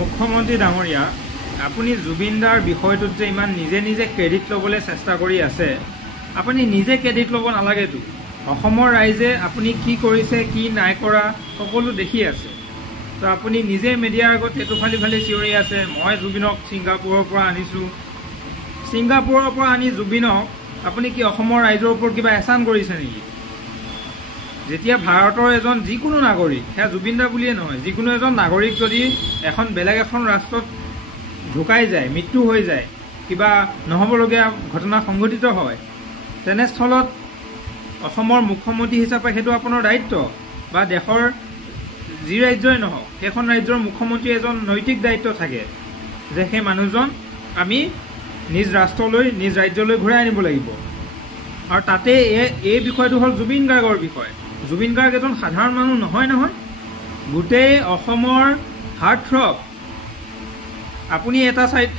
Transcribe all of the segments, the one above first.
মুখ্যমন্ত্ৰী ডাঙৰীয়া আপুনি জুবিনদাৰ বিষয়টোত যে ইমান নিজে নিজে ক্ৰেডিট ল'বলৈ চেষ্টা কৰি আছে আপুনি নিজে ক্ৰেডিট ল'ব নালাগেতো অসমৰ ৰাইজে আপুনি কি কৰিছে কি নাই কৰা সকলো দেখি আছে তো আপুনি নিজে মিডিয়াৰ আগত এটো ফালি ফালি চিঞৰি আছে মই জুবিনক ছিংগাপুৰৰ পৰা আনিছো ছিংগাপুৰৰ পৰা আনি জুবিনক আপুনি কি অসমৰ ৰাইজৰ ওপৰত কিবা এছান কৰিছে নেকি যেতিয়া ভাৰতৰ এজন যিকোনো নাগৰিক সেয়া জুবিনদা বুলিয়ে নহয় যিকোনো এজন নাগৰিক যদি এখন বেলেগ এখন ৰাষ্ট্ৰত ঢুকাই যায় মৃত্যু হৈ যায় কিবা নহবলগীয়া ঘটনা সংঘটিত হয় তেনেস্থলত অসমৰ মুখ্যমন্ত্ৰী হিচাপে সেইটো আপোনাৰ দায়িত্ব বা দেশৰ যি ৰাজ্যই নহওক সেইখন ৰাজ্যৰ মুখ্যমন্ত্ৰী এজন নৈতিক দায়িত্ব থাকে যে সেই মানুহজন আমি নিজ ৰাষ্ট্ৰলৈ নিজ ৰাজ্যলৈ ঘূৰাই আনিব লাগিব আৰু তাতে এই বিষয়টো হ'ল জুবিন গাৰ্গৰ বিষয় জুবিন গাৰ্গ এজন সাধাৰণ মানুহ নহয় নহয় গোটেই অসমৰ হাৰ্টথ্ৰব আপুনি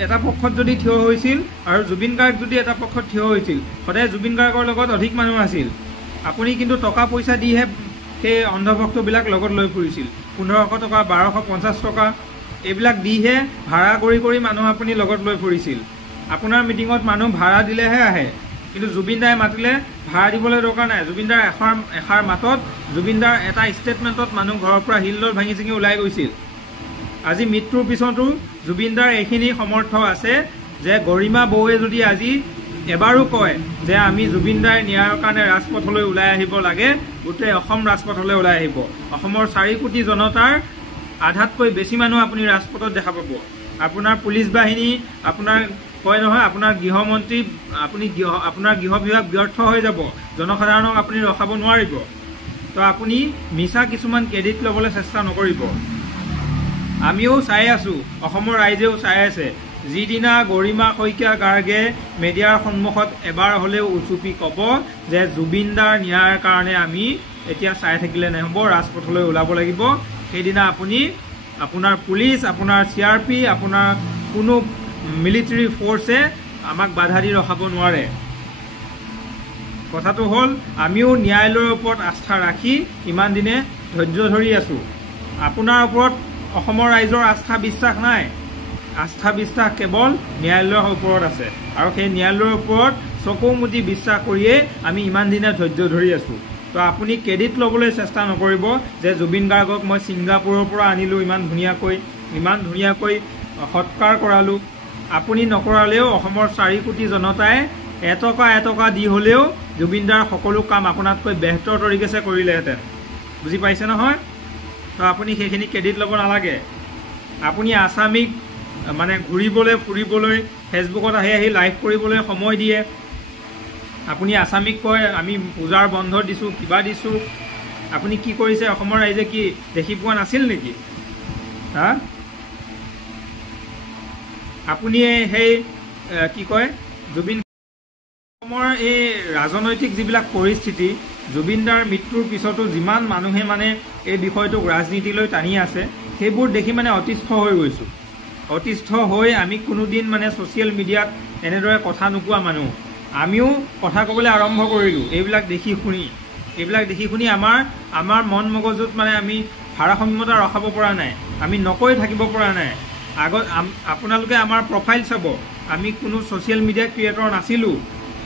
এটা পক্ষত যদি থিয় হৈছিল আৰু জুবিন গাৰ্গ যদি এটা পক্ষত থিয় হৈছিল সদায় জুবিন গাৰ্গৰ লগত অধিক মানুহ আছিল আপুনি কিন্তু টকা পইচা দিহে সেই অন্ধভক্তবিলাক লগত লৈ ফুৰিছিল 1500 টকা 1250 টকা এইবিলাক দিহে ভাড়া কৰি মানুহ আপুনি লগত লৈ ফুৰিছিল আপোনাৰ মিটিঙত মানুহ ভাড়া দিলেহে আহে কিন্তু জুবিনদাই মাতিলে ভাড়া দিবলৈ দৰকাৰ নাই জুবিনদাৰ এষাৰ মাতত জুবিনদাৰ এটা ষ্টেটমেণ্টত মানুহ ঘৰৰ পৰা হিলডল ভাঙি চিঙি ওলাই গৈছিল আজি মৃত্যুৰ পিছতো জুবিনদাৰ এইখিনি সমৰ্থ আছে যে গৰিমা বৌৱে যদি আজি এবাৰো কয় যে আমি জুবিনদাৰ ন্যায়ৰ কাৰণে ৰাজপথলৈ ওলাই আহিব লাগে গোটেই অসম ৰাজপথলৈ ওলাই আহিব অসমৰ 4 কোটি জনতাৰ আধাতকৈ বেছি মানুহ আপুনি ৰাজপথত দেখা পাব আপোনাৰ পুলিচ বাহিনী আপোনাৰ কয় নহয় আপোনাৰ গৃহমন্ত্ৰী আপোনাৰ গৃহ বিভাগ ব্যৰ্থ হৈ যাব জনসাধাৰণক আপুনি ৰখাব নোৱাৰিব তো আপুনি মিছা কিছুমান ক্ৰেডিট ল'বলৈ চেষ্টা নকৰিব আমিও চাই আছো অসমৰ ৰাইজেও চাই আছে যিদিনা গৰিমা শইকীয়া গাৰ্গে মিডিয়াৰ সন্মুখত এবাৰ হলেও উচুপি ক'ব যে জুবিনদাৰ ন্যায়ৰ কাৰণে আমি এতিয়া চাই থাকিলে নহব ৰাজপথলৈ ওলাব লাগিব সেইদিনা আপুনি আপোনাৰ পুলিচ আপোনাৰ চিআৰপি আপোনাৰ কোনো মিলিটাৰী ফোৰ্সে আমাক বাধা দি ৰখাব নোৱাৰে কথাটো হ'ল আমিও ন্যায়ালয়ৰ ওপৰত আস্থা ৰাখি ইমান দিনে ধৈৰ্য ধৰি আছো আপোনাৰ ওপৰত অসমৰ ৰাইজৰ আস্থা বিশ্বাস নাই আস্থা বিশ্বাস কেৱল ন্যায়ালয়ৰ ওপৰত আছে আৰু সেই ন্যায়ালয়ৰ ওপৰত চকু মুদি বিশ্বাস কৰিয়ে আমি ইমান দিনে ধৈৰ্য ধৰি আছো তো আপুনি ক্ৰেডিট ল'বলৈ চেষ্টা নকৰিব যে জুবিন গাৰ্গক মই ছিংগাপুৰৰ পৰা আনিলো ইমান ধুনীয়াকৈ সৎকাৰ কৰালো আপুনি নকৰালেও অসমৰ 4 কোটি জনতাই এটকা দি হলেও জুবিনদাৰ সকলো কাম আপোনাতকৈ বেহতৰ তৰিকাছে কৰিলেহেঁতেন বুজি পাইছে নহয় তো আপুনি সেইখিনি ক্ৰেডিট ল'ব নালাগে আপুনি আসামিক মানে ঘূৰিবলৈ ফুৰিবলৈ ফেচবুকত আহি লাইভ কৰিবলৈ সময় দিয়ে আপুনি আসামিক কয় আমি পূজাৰ বন্ধ দিছো কিবা দিছো আপুনি কি কৰিছে অসমৰ ৰাইজে কি দেখি পোৱা নাছিল নেকি হা আপুনি সেই কি কয় জুবিন অসমৰ এই ৰাজনৈতিক যিবিলাক পৰিস্থিতি জুবিনদাৰ মৃত্যুৰ পিছতো যিমান মানুহে মানে এই বিষয়টোক ৰাজনীতিলৈ টানি আছে সেইবোৰ দেখি মানে অতিষ্ঠ হৈ গৈছো অতিষ্ঠ হৈ আমি কোনোদিন মানে ছ'চিয়েল মিডিয়াত এনেদৰে কথা নোকোৱা মানুহ আমিও কথা ক'বলৈ আৰম্ভ কৰিলো এইবিলাক দেখি শুনি আমাৰ মন মগজুত মানে আমি ভাৰসাম্যতা ৰখাব পৰা নাই আমি নকৈ থাকিব পৰা নাই আগত আপোনালোকে আমাৰ প্ৰফাইল চাব আমি কোনো ছ'চিয়েল মিডিয়া ক্ৰিয়েটৰ নাছিলো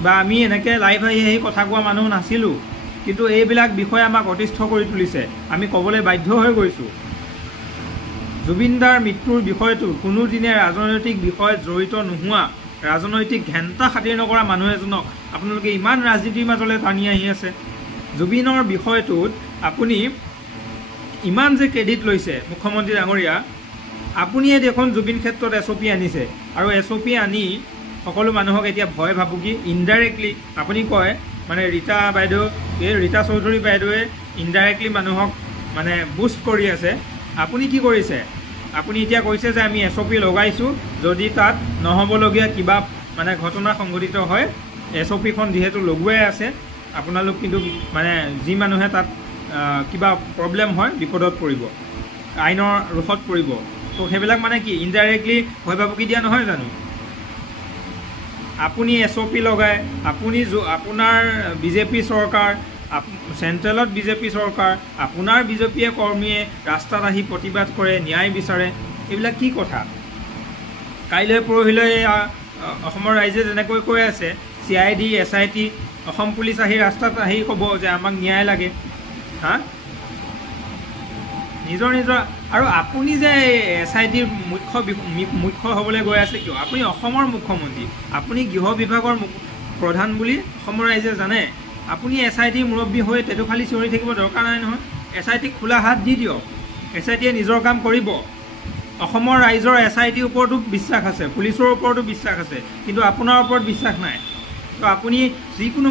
বা আমি এনেকৈ লাইভ আহি কথা কোৱা মানুহ নাছিলো কিন্তু এইবিলাক বিষয় আমাক অতিষ্ঠ কৰি তুলিছে আমি ক'বলৈ বাধ্য হৈ গৈছো জুবিনদাৰ মৃত্যুৰ বিষয়টো কোনোদিনে ৰাজনৈতিক বিষয়ত জড়িত নোহোৱা ৰাজনৈতিক ঘেণ্টা খাতিৰ নকৰা মানুহ এজনক আপোনালোকে ইমান ৰাজনীতিৰ মাজলৈ টানি আহি আছে জুবিনৰ বিষয়টোত আপুনি ইমান যে ক্ৰেডিট লৈছে মুখ্যমন্ত্ৰী ডাঙৰীয়া আপুনিয়ে দেখোন জুবিন ক্ষেত্ৰত এছঅপি আনিছে আৰু এছঅপি আনি সকলো মানুহক এতিয়া ভয় ভাবুকি ইনডাইৰেক্টলি আপুনি কয় মানে ৰীতা চৌধুৰী বাইদেৱে ইনডাইৰেক্টলি মানুহক মানে বুষ্ট কৰি আছে আপুনি কি কৰিছে আপুনি এতিয়া কৈছে যে আমি এছঅপি লগাইছো যদি তাত নহবলগীয়া কিবা মানে ঘটনা সংঘটিত হয় এছঅপিখন যিহেতু লগোৱাই আছে আপোনালোক কিন্তু মানে যি মানুহে তাত কিবা প্ৰব্লেম হয় বিপদত পৰিব আইনৰ ৰোষত পৰিব তো সেইবিলাক মানে কি ইনডাইৰেক্টলি ভয় ভাবুকি দিয়া নহয় জানো আপুনি এছঅপি লগায় আপুনি আপোনাৰ বিজেপি চৰকাৰ চেণ্ট্ৰেলত বিজেপি চৰকাৰ আপোনাৰ বিজেপিয়ে কৰ্মীয়ে ৰাস্তাত আহি প্ৰতিবাদ কৰে ন্যায় বিচাৰে এইবিলাক কি কথা? কাইলৈ পৰহিলৈ অসমৰ ৰাইজে যেনেকৈ কৈ আছে CID SIT অসম পুলিচ আহি ৰাস্তাত আহি ক'ব যে আমাক ন্যায় লাগে। নিজৰ আৰু আপুনি যে SITৰ মুখ্য হ'বলৈ গৈ আছে কিয়? আপুনি অসমৰ মুখ্যমন্ত্ৰী, আপুনি গৃহ বিভাগৰ প্ৰধান বুলি অসমৰ ৰাইজে জানে। আপুনি SITৰ মুৰব্বী হৈ তেটো খালি চিঞৰি থাকিব দৰকাৰ নাই নহয়। SITক খোলা হাত দি দিয়ক, SITয়ে নিজৰ কাম কৰিব। অসমৰ ৰাইজৰ SITৰ ওপৰতো বিশ্বাস আছে, পুলিচৰ ওপৰতো বিশ্বাস আছে, কিন্তু আপোনাৰ ওপৰত বিশ্বাস নাই। তো আপুনি যিকোনো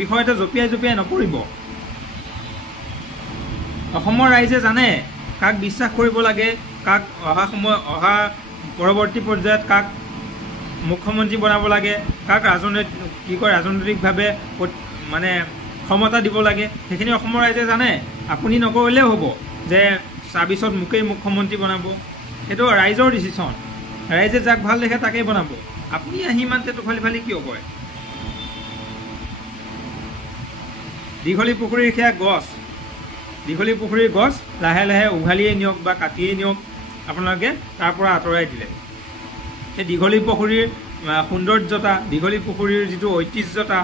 বিষয়তে জঁপিয়াই নপৰিব। অসমৰ ৰাইজে জানে কাক বিশ্বাস কৰিব লাগে, কাক অহা পৰৱৰ্তী পৰ্যায়ত কাক মুখ্যমন্ত্ৰী বনাব লাগে, কাক ৰাজনৈতিকভাৱে মানে ক্ষমতা দিব লাগে, সেইখিনি অসমৰ ৰাইজে জানে। আপুনি নকৰিলেও হ'ব যে তাৰপিছত মোকেই মুখ্যমন্ত্ৰী বনাব, সেইটো ৰাইজৰ ডিচিশ্যন। ৰাইজে যাক ভাল দেখে তাকেই বনাব। আপুনি আহি ইমান তেটো ফালি কিয় কয়? দীঘলী পুখুৰীৰ সেয়া গছ, দীঘলী পুখুৰীৰ গছ লাহে লাহে উঘালিয়ে নিয়ক বা কাটিয়ে নিয়ক, আপোনালোকে তাৰ পৰা আঁতৰাই দিলে। সেই দীঘলী পুখুৰীৰ সৌন্দৰ্যতা, দীঘলী পুখুৰীৰ যিটো ঐতিহ্যতা,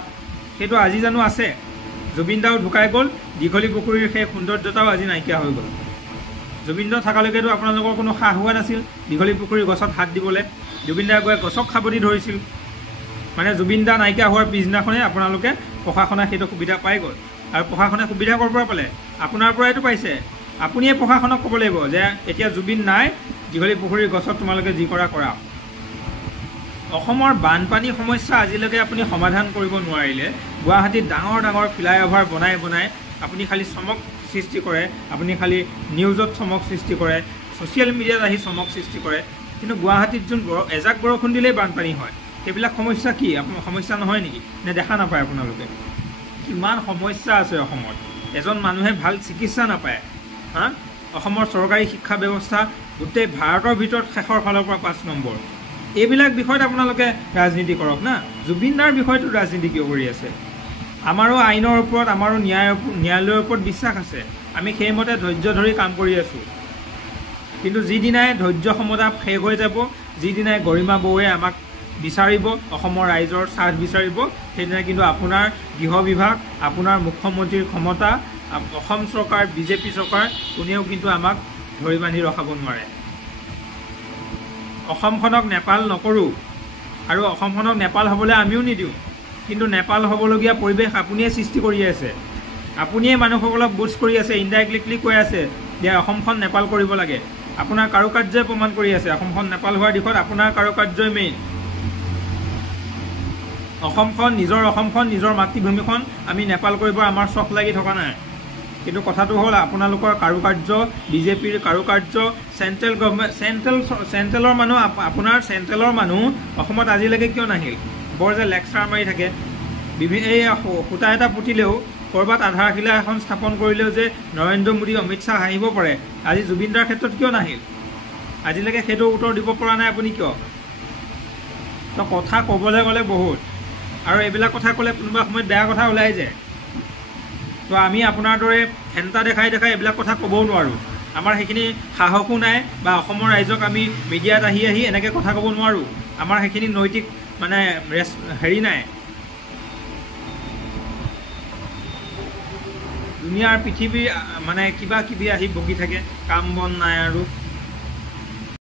সেইটো আজি জানো আছে? জুবিন দাও ঢুকাই গ'ল, দীঘলী পুখুৰীৰ সেই সৌন্দৰ্যতাও আজি নাইকিয়া হৈ গ'ল। জুবিন দা থকালৈকেতো আপোনালোকৰ কোনো সাহ হোৱা নাছিল দীঘলী পুখুৰীৰ গছত হাত দিবলৈ। জুবিন দাই গৈ গছক সাৱটি ধৰিছিল। মানে জুবিন দা নাইকিয়া হোৱাৰ পিছদিনাখনে আপোনালোকে প্ৰশাসনে সেইটো সুবিধা পাই গ'ল। আৰু প্ৰশাসনে সুবিধা ক'ৰ পৰা পালে? আপোনাৰ পৰাইতো পাইছে। আপুনিয়ে প্ৰশাসনক ক'ব লাগিব যে এতিয়া জুবিন নাই, দীঘলী পুখুৰীৰ গছত তোমালোকে যি কৰা। অসমৰ বানপানী সমস্যা আজিলৈকে আপুনি সমাধান কৰিব নোৱাৰিলে। গুৱাহাটীত ডাঙৰ ফ্লাইঅভাৰ বনাই আপুনি খালি চমক সৃষ্টি কৰে, আপুনি খালি নিউজত চমক সৃষ্টি কৰে, ছ'চিয়েল মিডিয়াত আহি চমক সৃষ্টি কৰে, কিন্তু গুৱাহাটীত যোন এজাক বৰষুণ দিলেই বানপানী হয়। সেইবিলাক সমস্যা কি? সমস্যা নহয় নেকি? নে দেখা নাপায় আপোনালোকে? কিমান সমস্যা আছে অসমত। এজন মানুহে ভাল চিকিৎসা নাপায়। অসমৰ চৰকাৰী শিক্ষা ব্যৱস্থা গোটেই ভাৰতৰ ভিতৰত শেষৰ ফালৰ পৰা 5 নম্বৰ। এইবিলাক বিষয়ত আপোনালোকে ৰাজনীতি কৰক না। জুবিন দাৰ বিষয়টো ৰাজনীতি কিয় কৰি আছে? আমাৰো আইনৰ ওপৰত, আমাৰো ন্যায়ালয়ৰ ওপৰত বিশ্বাস আছে। আমি সেইমতে ধৈৰ্য ধৰি কাম কৰি আছোঁ। কিন্তু যিদিনাই ধৈৰ্য সমতা শেষ হৈ যাব, যিদিনাই গৰিমা বৌৱে আমাক বিচাৰিব, অসমৰ ৰাইজৰ স্বাৰ্থ বিচাৰিব, সেইদিনা কিন্তু আপোনাৰ গৃহ বিভাগ, আপোনাৰ মুখ্যমন্ত্ৰীৰ ক্ষমতা, অসম চৰকাৰ, BJP চৰকাৰ কোনেও কিন্তু আমাক ধৰি বান্ধি ৰখাব নোৱাৰে। অসমখনক নেপাল নকৰোঁ, আৰু অসমখনক নেপাল হ'বলৈ আমিও নিদিওঁ, কিন্তু নেপাল হ'বলগীয়া পৰিৱেশ আপুনিয়ে সৃষ্টি কৰি আছে। আপুনিয়ে মানুহসকলক বুজ কৰি আছে, ইনডাইৰেক্টলি কৈ আছে যে অসমখন নেপাল কৰিব লাগে। আপোনাৰ কাৰুকাৰ্যই প্ৰমাণ কৰি আছে অসমখন নেপাল হোৱাৰ দিশত আপোনাৰ কাৰুকাৰ্যই মেইন। অসমখন নিজৰ মাতৃভূমিখন আমি নেপাল কৰিব আমাৰ চখ লাগি থকা নাই। কিন্তু কথাটো হ'ল আপোনালোকৰ কাৰুকাৰ্য, BJPৰ কাৰুকাৰ্য, চেণ্ট্ৰেলৰ মানুহ, আপোনাৰ চেণ্ট্ৰেলৰ মানুহ অসমত আজিলৈকে কিয় নাহিল? বৰ যে লেকচাৰ মাৰি থাকে। এই সূতা এটা পুতিলেও, ক'ৰবাত আধাৰশিলা এখন স্থাপন কৰিলেও যে নৰেন্দ্ৰ মোদী, অমিত শ্বাহ আহিব পাৰে, আজি জুবিন দাৰ ক্ষেত্ৰত কিয় নাহিল? আজিলৈকে সেইটো উত্তৰ দিব পৰা নাই আপুনি কিয়? তো কথা ক'বলৈ গ'লে বহুত, আৰু এইবিলাক কথা ক'লে কোনোবা সময়ত বেয়া কথা ওলাই যায়। তো আমি আপোনাৰ দৰে হেণ্টা দেখাই এইবিলাক কথা ক'বও নোৱাৰোঁ। আমাৰ সেইখিনি সাহসো নাই, বা অসমৰ ৰাইজক আমি মিডিয়াত আহি এনেকৈ কথা ক'ব নোৱাৰোঁ। আমাৰ সেইখিনি নৈতিক হেৰি নাই। দুনিয়াৰ পৃথিৱীৰ কিবা কিবি আহি বকি থাকে, কাম বন নাই আৰু